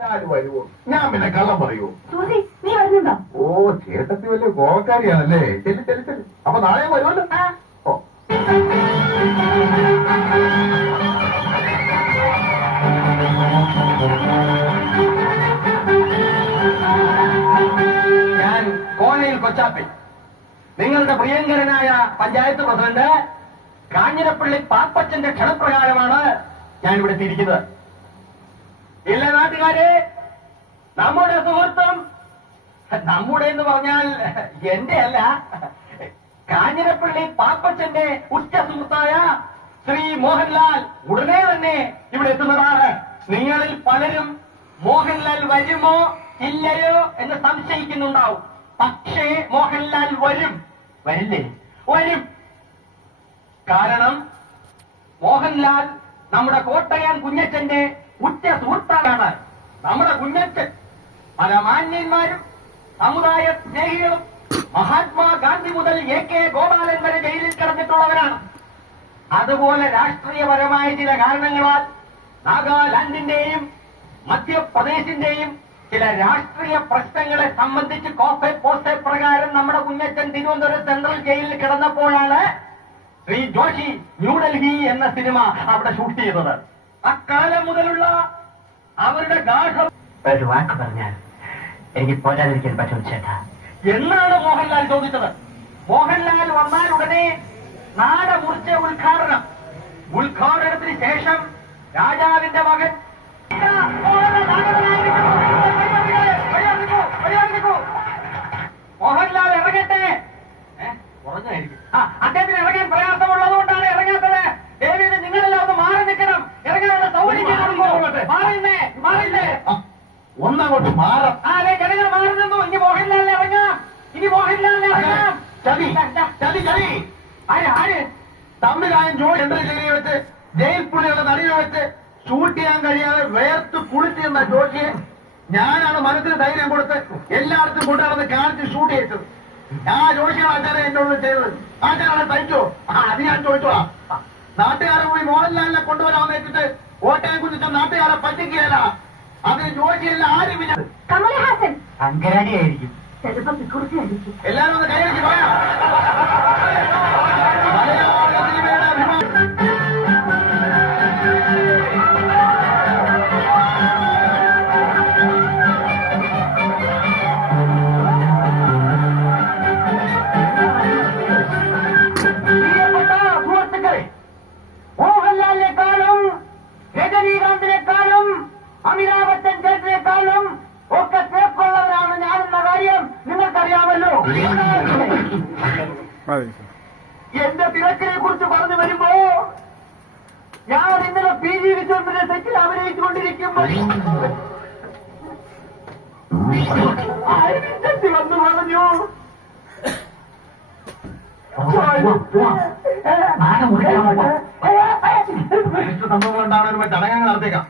വരുമോ? ഞാൻ പിന്നെ കള്ളം പറയൂ? നീ വരുന്നുണ്ടോ? ഓ, ചേട്ടത്തി വലിയ ഗോവക്കാരിയാണല്ലേ? ചെല്ലി ചെല്ലി ചെല്ലി. അപ്പൊ നാളെ വരുമല്ലോ. ഓ, ഞാൻ കോനയിൽ കൊച്ചാപ്പി, നിങ്ങളുടെ പ്രിയങ്കരനായ പഞ്ചായത്ത് പ്രസിഡന്റ് കാഞ്ഞിരപ്പള്ളി പാപ്പച്ചന്റെ ക്ഷണപ്രകാരമാണ് ഞാനിവിടെ എത്തിയിരിക്കുന്നത്. ഇല്ല നാട്ടുകാരെ, നമ്മുടെ സുഹൃത്തും, നമ്മുടെ എന്ന് പറഞ്ഞാൽ എന്റെ അല്ല, കാഞ്ഞിരപ്പള്ളി പാപ്പച്ചന്റെ ഉറ്റ സുഹൃത്തായ ശ്രീ മോഹൻലാൽ ഉടനെ തന്നെ ഇവിടെ എത്തുന്നതാണ്. നിങ്ങളിൽ പലരും മോഹൻലാൽ വരുമോ ഇല്ലയോ എന്ന് സംശയിക്കുന്നുണ്ടാവും. പക്ഷേ മോഹൻലാൽ വരും. വരില്ലേ? വരും. കാരണം മോഹൻലാൽ നമ്മുടെ കോട്ടയം കുഞ്ഞച്ചന്റെ ഉറ്റ സുഹൃത്താണ്. നമ്മുടെ കുഞ്ഞച്ചൻ പല മാന്യന്മാരും സമുദായ സ്നേഹികളും മഹാത്മാഗാന്ധി മുതൽ AK ഗോപാലൻ വരെ ജയിലിൽ കിടന്നിട്ടുള്ളവരാണ്. അതുപോലെ രാഷ്ട്രീയപരമായ ചില കാരണങ്ങളാൽ നാഗാലാൻഡിന്റെയും മധ്യപ്രദേശിന്റെയും ചില രാഷ്ട്രീയ പ്രശ്നങ്ങളെ സംബന്ധിച്ച് കോഫെ പോസ്റ്റെ പ്രകാരം നമ്മുടെ കുഞ്ഞച്ചൻ തിരുവനന്തപുരം സെൻട്രൽ ജയിലിൽ കിടന്നപ്പോഴാണ് ശ്രീ ജോഷി ന്യൂഡൽഹി എന്ന സിനിമ അവിടെ ഷൂട്ട് ചെയ്തത്. അക്കാലം മുതലുള്ള അവരുടെ ഗാഠം ഒരു വാക്ക് പറഞ്ഞാൽ എനിക്ക് പോരാതിരിക്കാൻ പറ്റും ചേട്ടാ എന്നാണ് മോഹൻലാൽ ചോദിച്ചത്. മോഹൻലാൽ വന്നാൽ ഉടനെ നാട മുറിച്ച ഉദ്ഘാടനത്തിന് ശേഷം രാജാവിന്റെ മകൻ മോഹൻലാൽ ഇറങ്ങട്ടെ. കുറഞ്ഞായിരിക്കും. അദ്ദേഹത്തിന് ഇറങ്ങാൻ പ്രയാസമുള്ളതുകൊണ്ടാണ് ഇറങ്ങാത്തത്. ദേവിന് നിങ്ങളെല്ലാം ഒന്ന് മാറി നിൽക്കണം. ഇറങ്ങാനുള്ള സൗകര്യം മാറില്ലേ? മാറില്ലേ? ഒന്നങ്ങോട്ട് മാറാം. അതെ, ജനങ്ങൾ മാറി നിന്നു. ഇനി മോഹൻലാലിനെ ഇറങ്ങാം. ഇനി മോഹൻലാലിനെ ഇറങ്ങാം. ചതി ചതി ചതി. ആര് തമിഴായൻ ജോലി ചന്ദ്രശേഖരിയെ വെച്ച് ജയിൽ പുള്ളിയുടെ നടുവിൽ വെച്ച് ഷൂട്ട് ചെയ്യാൻ കഴിയാതെ വേർത്ത് കുളിച്ചിരുന്ന ജോഷിയെ ഞാനാണ് മനസ്സിന് ധൈര്യം കൊടുത്ത് എല്ലായിടത്തും കൊണ്ടുനടന്ന് കാണിച്ച് ഷൂട്ട് ചെയ്തത്. ആ ജോഷിയാണ് ആചാരം എന്നോട് ചെയ്തത്. ആചാരാണ് തയ്ച്ചോ? അത് ഞാൻ ചോദിച്ചോളാം. നാട്ടുകാരെ പോയി മോഹൻലാലിനെ കൊണ്ടുവരാമെന്ന് വെച്ചിട്ട് കോട്ടയം കുഞ്ഞിച്ച നാട്ടുകാരെ പറ്റിക്കുകയല്ല. അതിന് ജോഷിയല്ല ആരും ഇല്ല. കമലഹാസൻ അങ്കരാടിയായിരിക്കും. ചിലപ്പോ പിക്കുറിച്ചായിരിക്കും. എല്ലാരും ഒന്ന് കൈവച്ച് പറയാം. മലയാള സിനിമയുടെ അഭിമാനം. പ്രിയപ്പെട്ട സുഹൃത്തുക്കളെ, മോഹൻലാലിനെക്കാളും രജനീകാന്തിനെക്കാളും അമിതാഭ് ബച്ചൻ ചേട്ടനെക്കാളും ഒക്കെ തിരക്കുള്ളവരാണ് ഞാനെന്ന കാര്യം നിങ്ങൾക്കറിയാമല്ലോ. എന്റെ തിരക്കിനെ കുറിച്ച് പറഞ്ഞു വരുമ്പോ ഞാൻ ഇന്നലെ PG വിശ്വംഭരന്റെ സെറ്റിൽ അഭിനയിച്ചുകൊണ്ടിരിക്കുമ്പോൾ അരവിന്ദൻ വന്നു പറഞ്ഞു, സംഭവങ്ങൾ ഉണ്ടാവുന്ന ചടങ്ങുകൾ നടത്തിയേക്കാം.